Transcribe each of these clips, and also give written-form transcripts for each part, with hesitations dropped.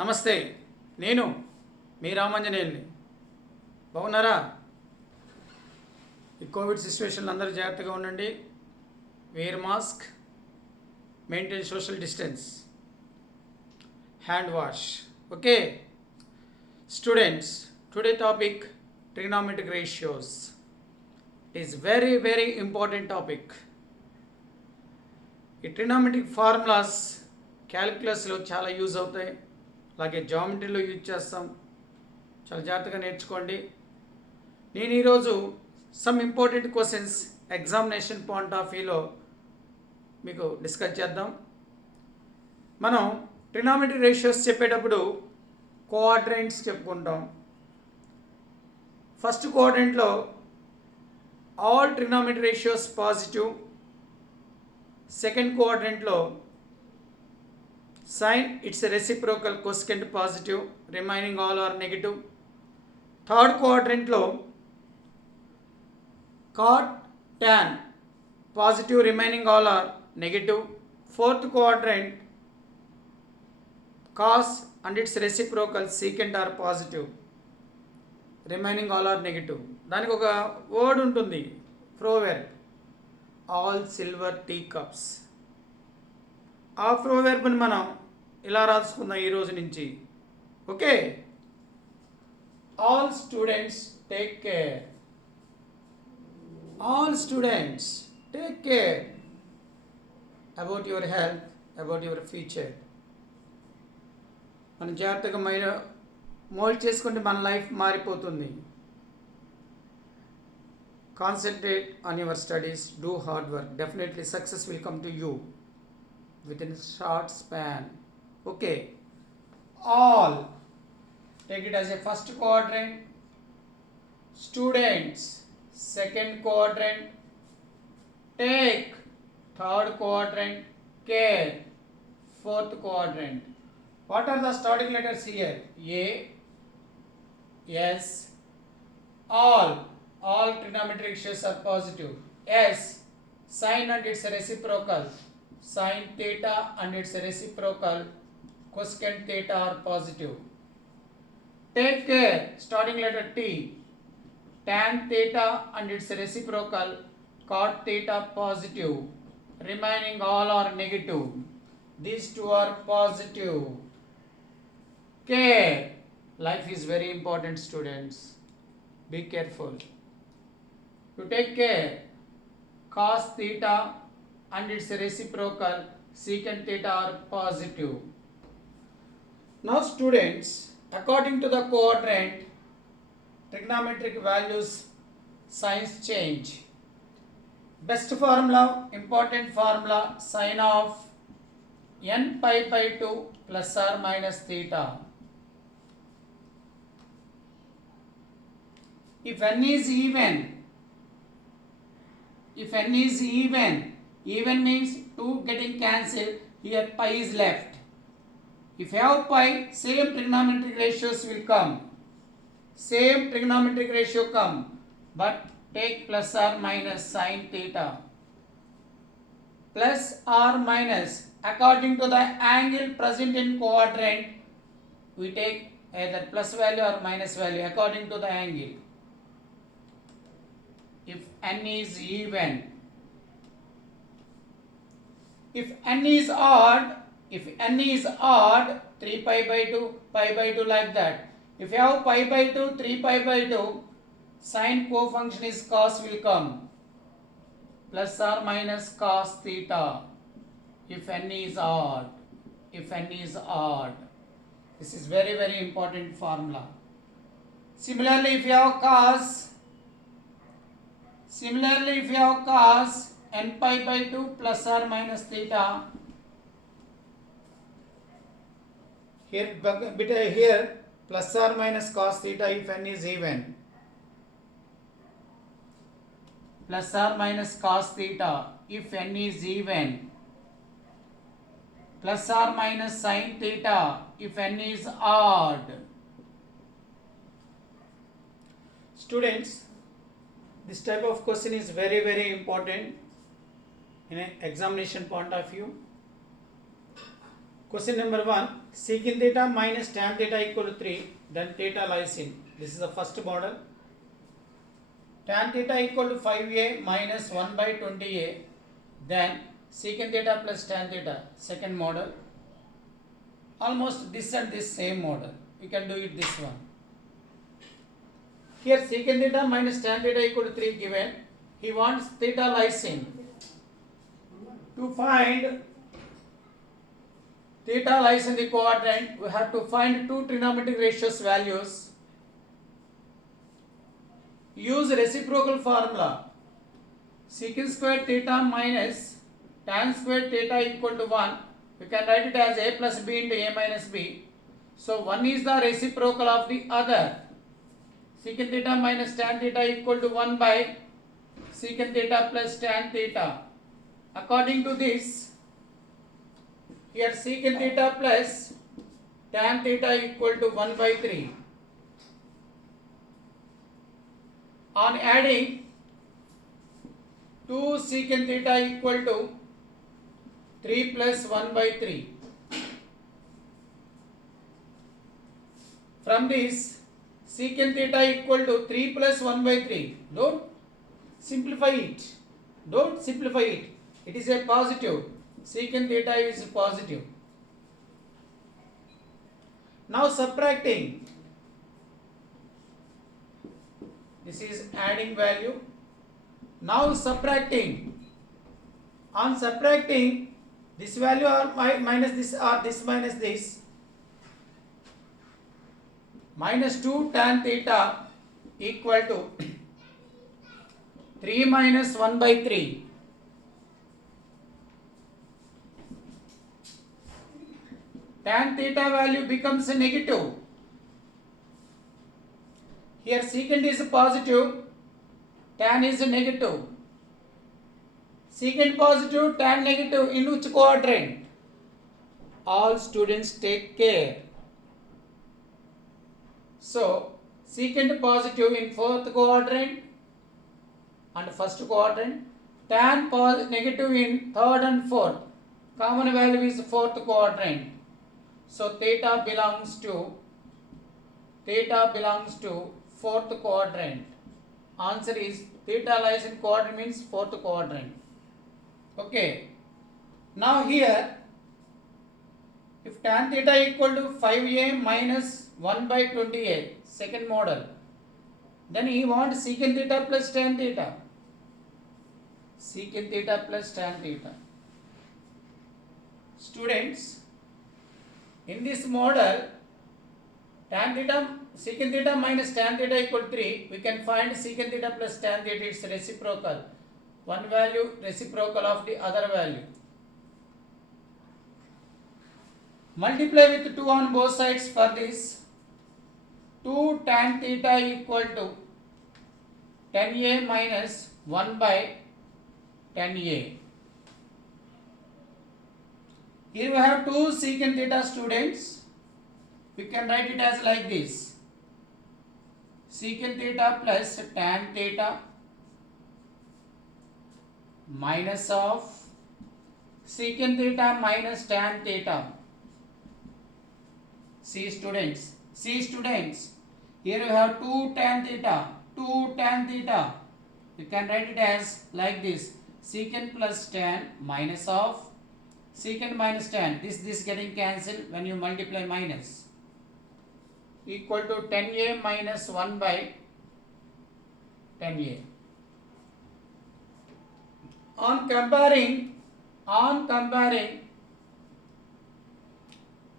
నమస్తే, నేను మీ రామాంజనేయుల్ని. బాగున్నారా? ఈ కోవిడ్ సిచ్యువేషన్లో అందరూ జాగ్రత్తగా ఉండండి. Wear mask, maintain social distance, hand wash. Okay students, today topic trigonometric ratios. It is very very important topic. ఈ ట్రిగ్నోమెట్రిక్ ఫార్ములాస్ క్యాలిక్యులస్లో చాలా యూజ్ అవుతాయి, అలాగే జామెట్రీలో యూజ్ చేస్తాం. చాలా జాగ్రత్తగా నేర్చుకోండి. నేను ఈరోజు some important questions examination point of వ్యూలో మీకు డిస్కస్ చేద్దాం. మనం ట్రిగ్నోమెట్రిక్ రేషియోస్ చెప్పేటప్పుడు కోఆర్డినేట్స్ చెప్పుకుంటాం. ఫస్ట్ కోఆర్డినేట్లో all trigonometric ratios positive. Second కోఆర్డినేట్లో sin its reciprocal cosecant positive, remaining all are negative. Third quadrant lo cot tan positive, remaining all are negative. Fourth quadrant cos and its reciprocal secant are positive, remaining all are negative. దానికి ఒక word ఉంటుంది, proverb, all silver teacups. ఆ ప్రోవర్బ్ని మనం ఇలా రాసుకుందాం ఈరోజు నుంచి. Okay, all students take care. All students take care about your health, about your future. మనం జాగ్రత్తగా మోల్డ్ చేసుకుంటే మన లైఫ్ మారిపోతుంది. Concentrate on your studies, do hard work. Definitely success will come to you within a short span. Okay, all, take it as a first quadrant, students second quadrant, take third quadrant, care fourth quadrant. What are the starting letters here? A, S. All trigonometric ratios are positive. S, sin and its reciprocal, sin theta and its reciprocal cosecant theta are positive. Take care, starting letter T, tan theta and its reciprocal cot theta positive, remaining all are negative. These two are positive. Care, life is very important, students. Be careful. You take care, cos theta and its reciprocal secant theta are positive. Now students, according to the quadrant, trigonometric values signs change. Best formula, important formula, sin of n pi by 2 plus or minus theta. If n is even, even means 2 getting cancelled, here pi is left. If you have pi, same trigonometric ratios will come. Same trigonometric ratio come, but take plus or minus sin theta. Plus or minus, according to the angle present in quadrant, we take either plus value or minus value according to the angle. If n is even, if n is odd, 3 pi by 2, pi by 2 like that. If you have pi by 2, 3 pi by 2, sin cofunction is cos will come, plus or minus cos theta. If n is odd, this is very very important formula. Similarly, if you have cos, n pi by 2 plus or minus theta, here plus or minus cos theta if n is even, plus or minus cos theta if n is even, plus or minus sin theta if n is odd. Students, this type of question is very very important in an examination point of view. Question number 1, secant theta minus tan theta equal to 3, then theta lies in. This is the first model. Tan theta equal to 5a minus 1 by 20a, then secant theta plus tan theta, second model. Almost this and this same model. You can do it this one. Here secant theta minus tan theta equal to 3 given. He wants theta lies in. To find theta lies in the quadrant, we have to find two trigonometric ratios values. Use reciprocal formula. Secant square theta minus tan square theta equal to 1. We can write it as a plus b into a minus b. So one is the reciprocal of the other. Secant theta minus tan theta equal to 1 by secant theta plus tan theta. According to this, here secant theta plus tan theta equal to 1 by 3. On adding 2 secant theta equal to 3 plus 1 by 3. From this, secant theta equal to 3 plus 1 by 3. Don't simplify it. Don't simplify it. It is a positive. Secant theta is positive. Now subtracting. This is adding value. Now subtracting. On subtracting, this value or minus this or this minus this. Minus 2 tan theta equal to 3 minus 1 by 3. Tan theta value becomes a negative. Here secant is positive, tan is negative. Secant positive, tan negative in which quadrant? All students take care. So secant positive in fourth quadrant and first quadrant, tan negative in third and fourth. Common value is fourth quadrant. So theta belongs to fourth quadrant. Answer is theta lies in quadrant means fourth quadrant. Okay. Now here, if tan theta equal to 5a minus 1 by 20a, second model, then he wants secant theta plus tan theta. Secant theta plus tan theta. Students, in this model, tan theta, secant theta minus tan theta equal to 3, we can find secant theta plus tan theta, its reciprocal. One value reciprocal of the other value. Multiply with 2 on both sides for this. 2 tan theta equal to 10a minus 1 by 10a. Here we have 2 secant theta, students. We can write it as like this. Secant theta plus tan theta minus of secant theta minus tan theta. See students. Here we have 2 tan theta. You can write it as like this. Secant plus tan minus of secant minus tan. This getting cancelled when you multiply minus. Equal to 10a minus 1 by 10a. On comparing,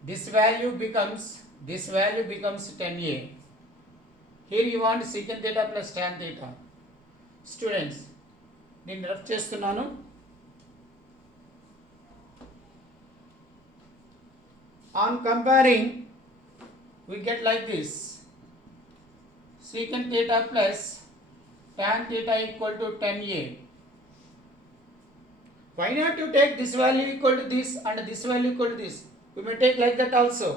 this value becomes 10a. Here you want secant theta plus tan theta. Students, నేను rough చేస్తున్నాను. On comparing, we get like this. Secant theta plus tan theta equal to 10a. Why not you take this value equal to this and this value equal to this? We may take like that also.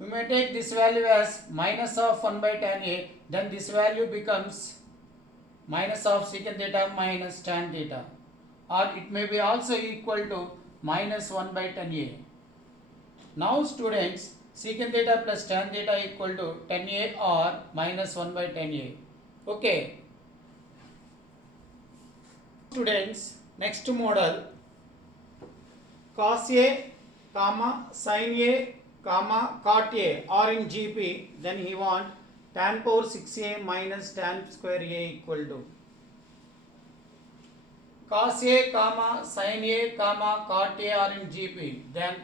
We may take this value as minus of 1 by tan a. Then this value becomes minus of secant theta minus tan theta. Or it may be also equal to minus 1 by tan a. Now students, secant theta plus tan theta equal to 10a or minus 1 by 10a. Okay. Students, next model, cos a, comma, sin a, comma, cot a are in GP, then he want tan power 6a minus tan square a equal to cos a, comma, sin a, comma, cot a are in GP, then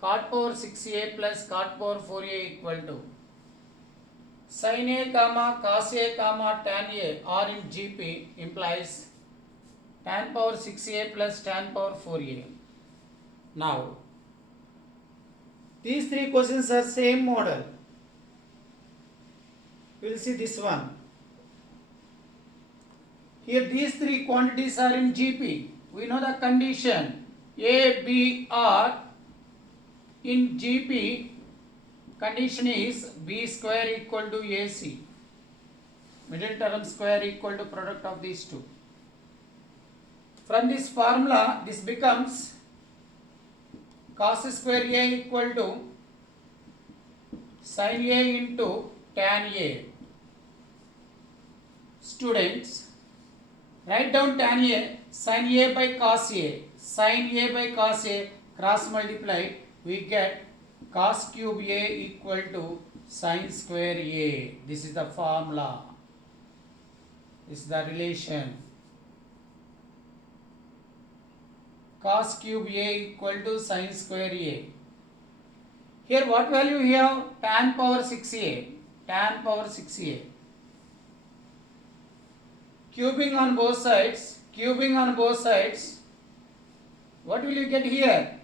cot power 6a plus cot power 4a equal to sin a, comma, cos a, comma, tan a are in GP implies tan power 6a plus tan power 4a. Now, these three questions are same model. We will see this one. Here these three quantities are in GP. We know the condition. A, B are in GP. Condition is B square equal to AC. Middle term square equal to product of these two. From this formula, this becomes cos square A equal to sin A into tan A. Students, write down tan A, sin A by cos A, sin A by cos A, cross multiply, we get cos cube A equal to sin square A. This is the formula. This is the relation. Cos cube A equal to sin square A. Here what value we have? Tan power 6A. Tan power 6A. Cubing on both sides. Cubing on both sides. What will you get here?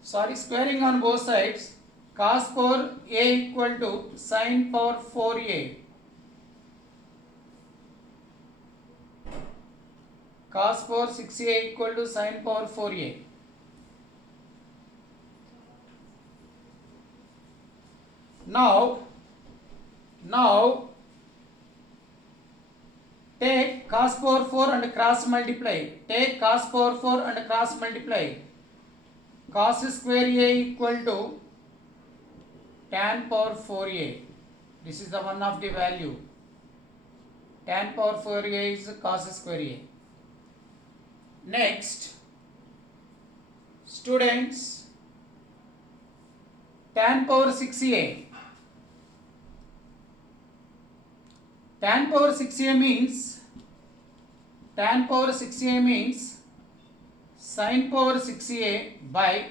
Sorry, squaring on both sides. Cos power A equal to sin power 4A. Cos power 6a equal to sin power 4a. Now take cos power 4 and cross multiply. Take cos power 4 and cross multiply. Cos square a equal to tan power 4a. This is the one of the value. Tan power 4a is cos square a. Next, students, tan power 6a. Tan power 6a means sin power 6a by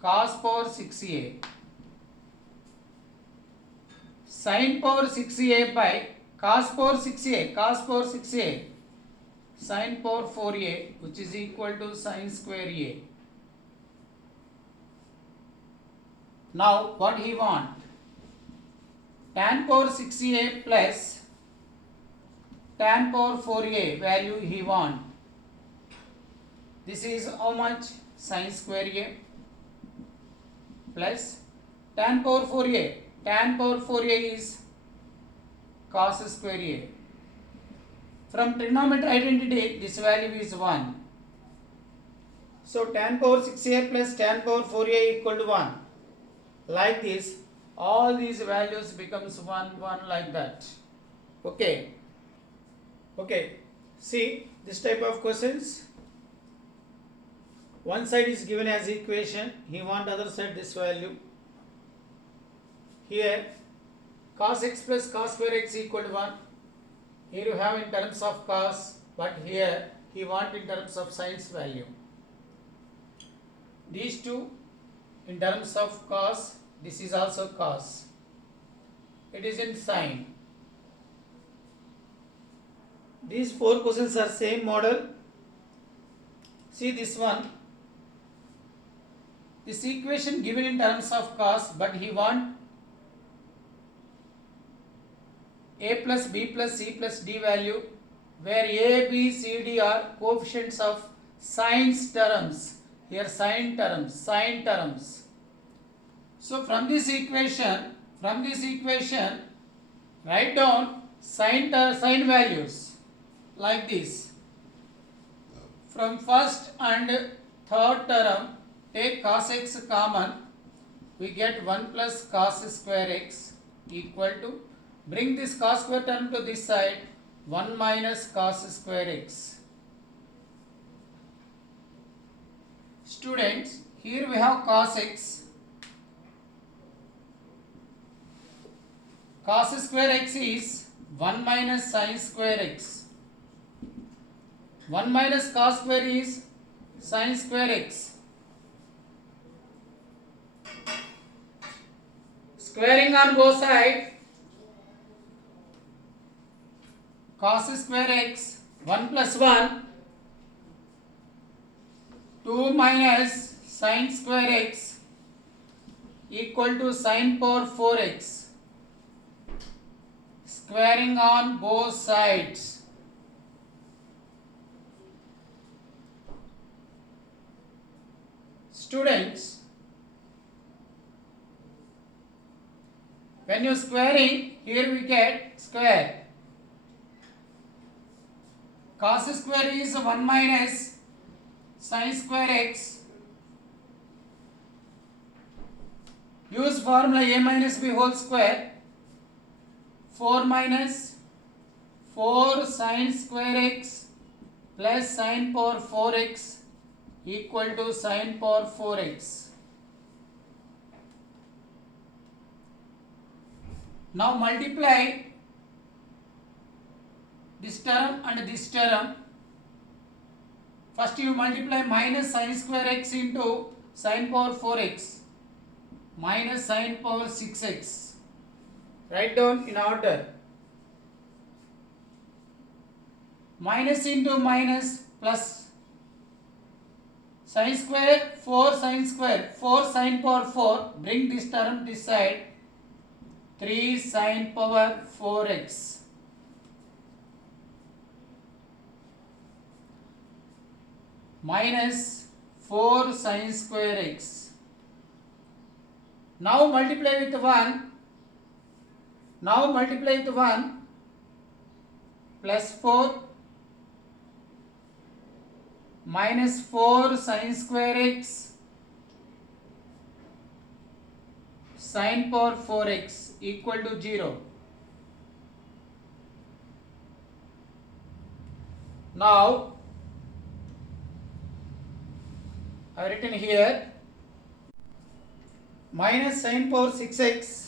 cos power 6a. Sin power 6a by cos power 6a. Sin power 4a, which is equal to sin square a. Now what he want? Tan power 6a plus tan power 4a value he want. This is how much? Sin square a plus tan power 4a. Tan power 4a is cos square a. From trigonometry identity, this value is 1. So tan power 6a plus tan power 4a equal to 1. Like this, all these values becomes 1, 1 like that. Okay. See this type of questions. One side is given as equation. He want other side this value. Here cos x plus cos square x equal to 1. Here you have in terms of cos, but here he want in terms of sin's value. These two in terms of cos, this is also cos. It is in sin. These four questions are same model. See this one. This equation given in terms of cos, but he want a plus b plus c plus d value, where a, b, c, d are coefficients of sine terms. Here sine terms. So from this equation, write down sine values like this. From first and third term, take cos x common, we get 1 plus cos square x equal to, bring this cos square term to this side, 1 minus cos square x. Students, here we have cos x. Cos square x is 1 minus sin square x. 1 minus cos square is sin square x. Squaring on both sides, cos square x 1 plus 1, 2 minus sin square x equal to sin power 4x. Squaring on both sides. Students, when you squaring, here we get square. Cos square is 1 minus sin square x. Use formula a minus b whole square. 4 minus 4 sin square x plus sin power 4x equal to sin power 4x. Now multiply this term and this term. First you multiply minus sin square x into sin power 4x minus sin power 6x. Write down in order. Minus into minus plus. Sin square 4 sin square 4 sin power 4. Bring this term this side. 3 sin power 4x. Minus 4 sin square x. Now multiply with 1. Now multiply with 1 plus 4 minus 4 sin square x sin power 4x equal to 0. Now I have written here minus sin power 6x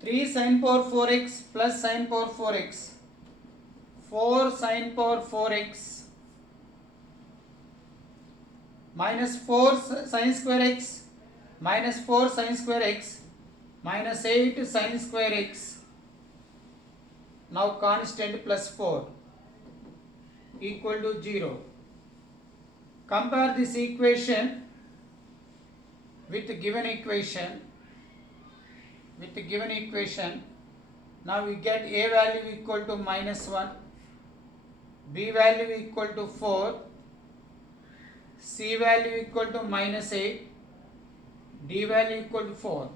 3 sin power 4x plus sin power 4x 4 sin power 4x minus 4 sin square x minus 4 sin square x minus 8 sin square x. Now constant plus 4 equal to 0. Compare this equation with the given equation. With the given equation, now we get a value equal to minus 1, b value equal to 4, c value equal to minus 8, d value equal to 4.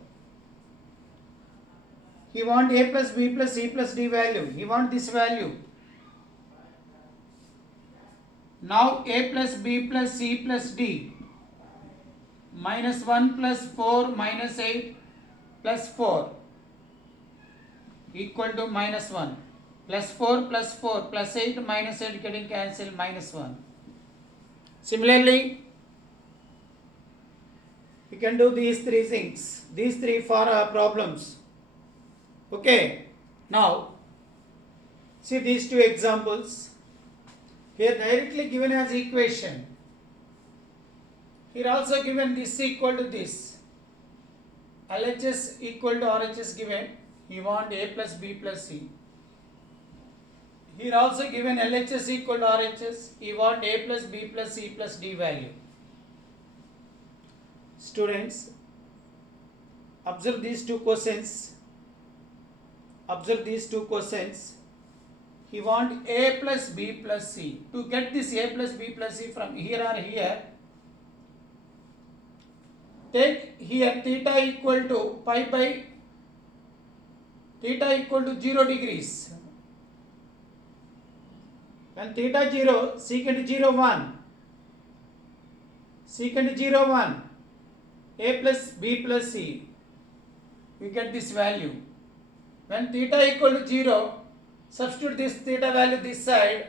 He want a plus b plus c plus d value. He want this value. Now a plus b plus c plus d minus 1 plus 4 minus 8 plus 4 equal to minus 1 plus 4 plus 8 minus 8 getting cancelled minus 1. Similarly, you can do these three things, these three for problems. Okay, now see these two examples. Here directly given as equation. Here also given this equal to this. LHS equal to RHS given. He want a plus b plus c. Here also given LHS equal to RHS. He want a plus b plus c plus d value. Students, observe these two questions. Observe these two questions. He want a plus b plus c. To get this a plus b plus c from here or here, take here theta equal to pi by theta equal to 0 degrees. When theta 0, secant 0, 1. Secant 0, 1. A plus B plus C. We get this value. When theta equal to 0, substitute this theta value this side.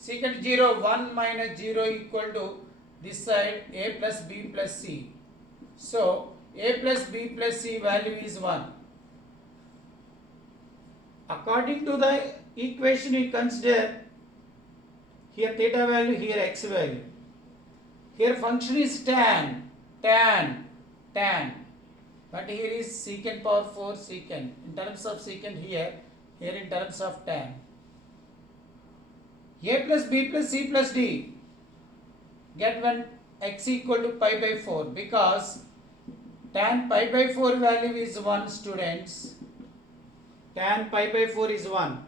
Secant 0, 1 minus 0 equal to this side A plus B plus C. So, A plus B plus C value is 1. According to the equation, we consider here theta value, here x value. Here function is tan. But here is secant power 4 secant. In terms of secant here in terms of tan. A plus B plus C plus D. Get when x equal to pi by 4 because tan pi by 4 value is 1, students. Tan pi by 4 is 1.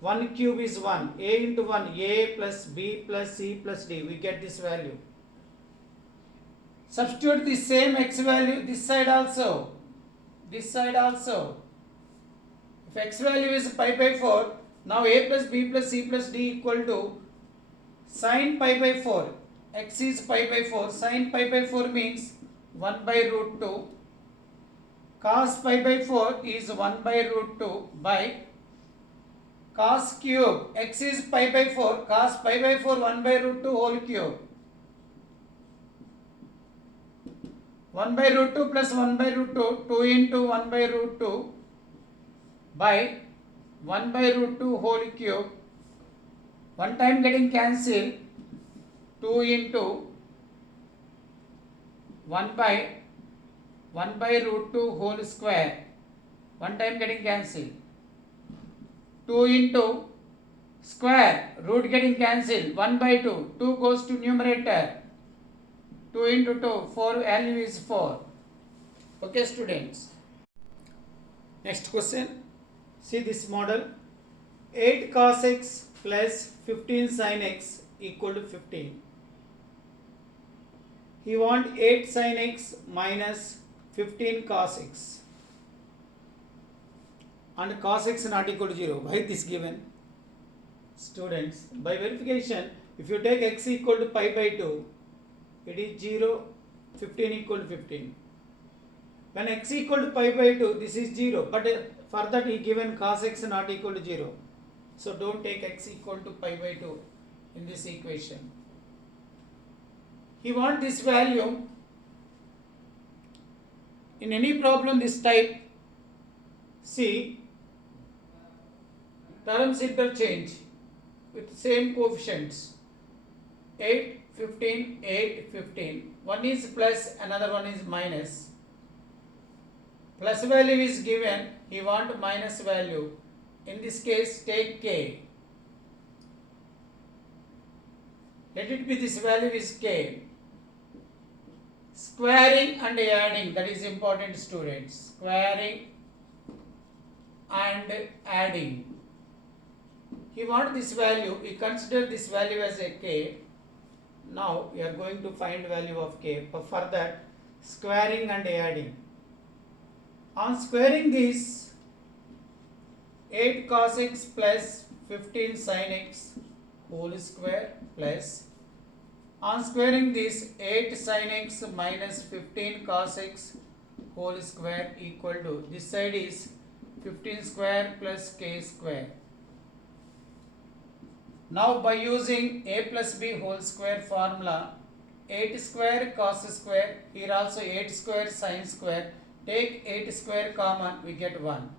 1 cube is 1. A into 1. A plus B plus C plus D. We get this value. Substitute the same x value this side also. This side also. If x value is pi by 4, now A plus B plus C plus D equal to sin pi by 4. X is pi by 4. Sin pi by 4 means 1 by root 2. Cos pi by 4 is 1 by root 2 by cos cube. X is pi by 4. Cos pi by 4 1 by root 2 whole cube. 1 by root 2 plus 1 by root 2, 2 into 1 by root 2 by 1 by root 2 whole cube. One time getting cancelled. 2 into 1 by root 2 whole square. One time getting cancelled. 2 into square. Root getting cancelled. 1 by 2. 2 goes to numerator. 2 into 2, 4 value is 4. Okay, students. Next question. See this model. 8 cos x plus 15 sin x equal to 15. He want 8 sin x minus 15 cos x. And cos x not equal to 0. Why this given? Students, by verification, if you take x equal to pi by 2, it is 0, 15 equal to 15. When x equal to pi by 2, this is 0. But for that he given cos x not equal to 0. So don't take x equal to pi by 2 in this equation. He want this value. In any problem this type, see, terms interchange with same coefficients. 8, 15, 8, 15. One is plus, another one is minus. Plus value is given, he want minus value. In this case, take k. Let it be this value is k. Squaring and adding, that is important, students. Squaring and adding. He want this value, we consider this value as a k. Now we are going to find value of k. But for that, squaring and adding. On squaring this, 8 cos x plus 15 sin x whole square plus, on squaring this, 8 sin x minus 15 cos x whole square equal to, this side is 15 square plus k square. Now by using a plus b whole square formula, 8 square cos square, here also 8 square sin square, take 8 square common, we get 1.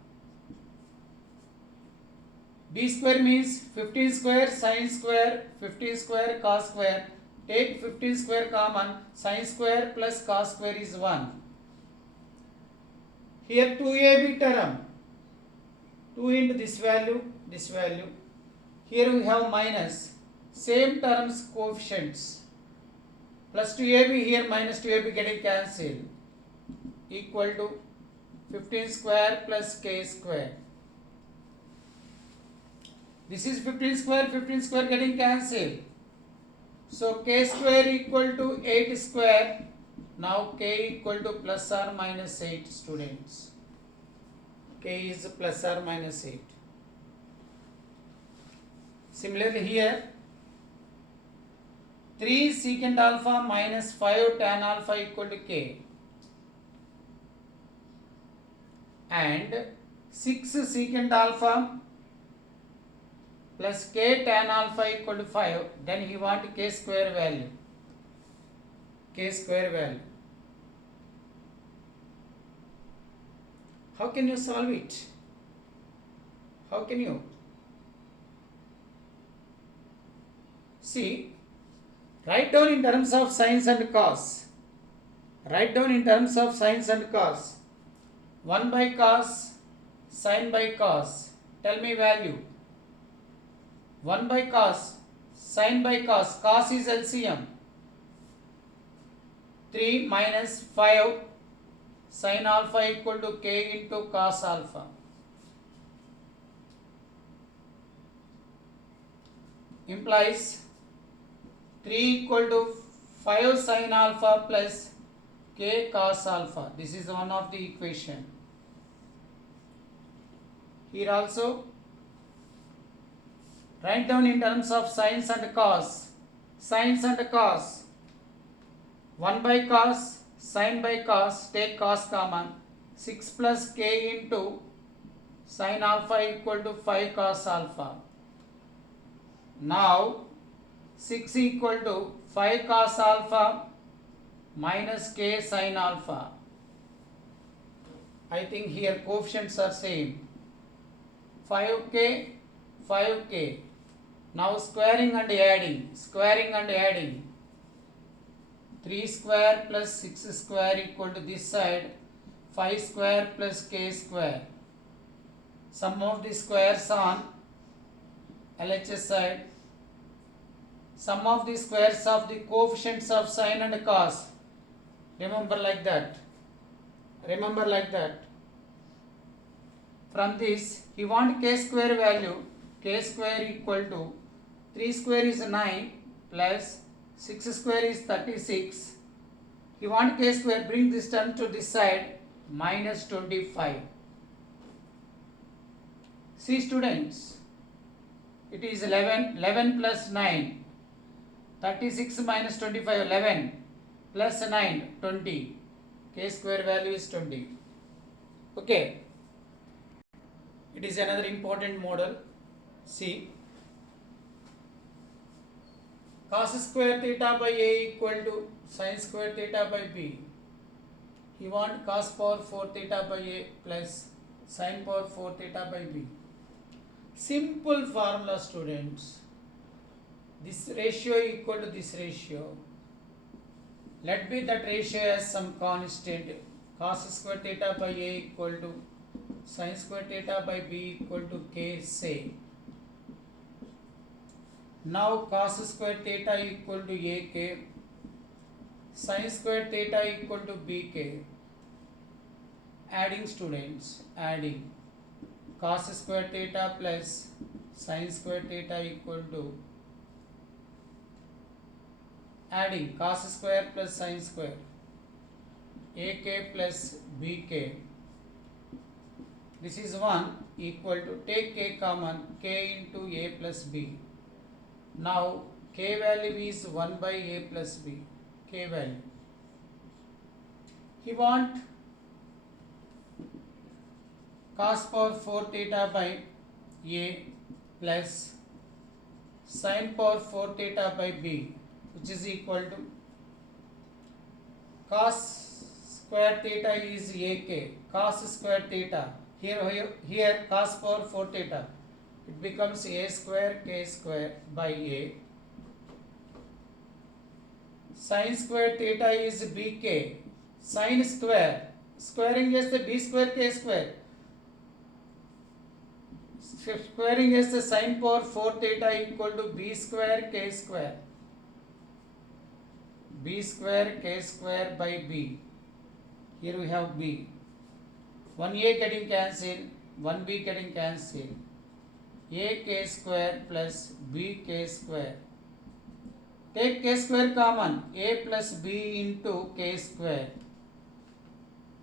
B square means 15 square sin square, 15 square cos square, take 15 square common, sin square plus cos square is 1. Here 2ab term, 2 into this value, here we have minus, same terms coefficients, plus 2ab here minus 2ab getting cancelled, equal to 15 square plus k square. This is 15 square getting cancelled. So k square equal to 8 square. Now k equal to plus or minus 8, students. K is plus or minus 8. Similarly here 3 secant alpha minus 5 tan alpha equal to k, and 6 secant alpha plus k tan alpha equal to 5. Then he want k square value. How can you solve it? How can you? See, write down in terms of sines and cos. 1 by cos, sin by cos. Tell me value. 1 by cos, sin by cos. Cos is LCM. 3 minus 5 sin alpha equal to k into cos alpha. Implies 3 equal to 5 sin alpha plus k cos alpha. This is one of the equation. Here also write down in terms of sines and cos. 1 by cos, sin by cos, take cos common. 6 plus k into sin alpha equal to 5 cos alpha. Now 6 equal to 5 cos alpha minus k sin alpha. I think here coefficients are same. 5k. Now squaring and adding. 3 square plus 6 square equal to this side 5 square plus k square. Sum of the squares on LHS side. Sum of the squares of the coefficients of sin and cos. Remember like that. From this he want k square value. K square equal to 3 square is 9 plus 6 square is 36. He want k square. Bring this term to this side. Minus 25. See students, it is 11 plus 9. 36 minus 25, 11 plus 9, 20. K square value is 20. Okay. It is another important model. See, cos square theta by A equal to sin square theta by B. He want cos power 4 theta by A plus sin power 4 theta by B. Simple formula students. This ratio equal to this ratio. Let be that ratio as some constant. Cos square theta by A equal to sin square theta by B equal to k, say. Now cos square theta equal to ak, sin square theta equal to bk. Adding students, cos square theta plus sin square theta equal to cos square plus sin square, ak plus bk. This is 1 equal to, take k common, k into a plus b. Now k value is 1 by a plus b. K value. He want cos power 4 theta by a plus sin power 4 theta by b, which is equal to cos square theta is ak. Cos square theta. Here cos power 4 theta. It becomes a square k square by a. Sin square theta is bk. Sin square. Squaring is the b square k square. Squaring is the sin power 4 theta equal to b square k square. B square k square by b. Here we have b. 1a getting cancelled, 1b getting cancelled. A k square plus b k square. Take k square common. A plus b into k square.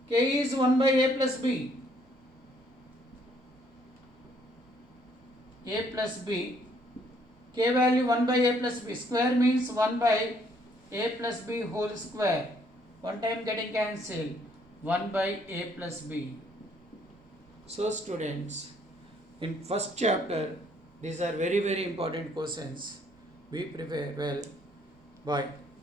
K is 1 by a plus b. A plus b K value 1 by a plus b. Square means 1 by a plus b whole square. One time getting cancelled. 1 by a plus b. So students, in first chapter, these are very important questions. Be prepared well. Bye.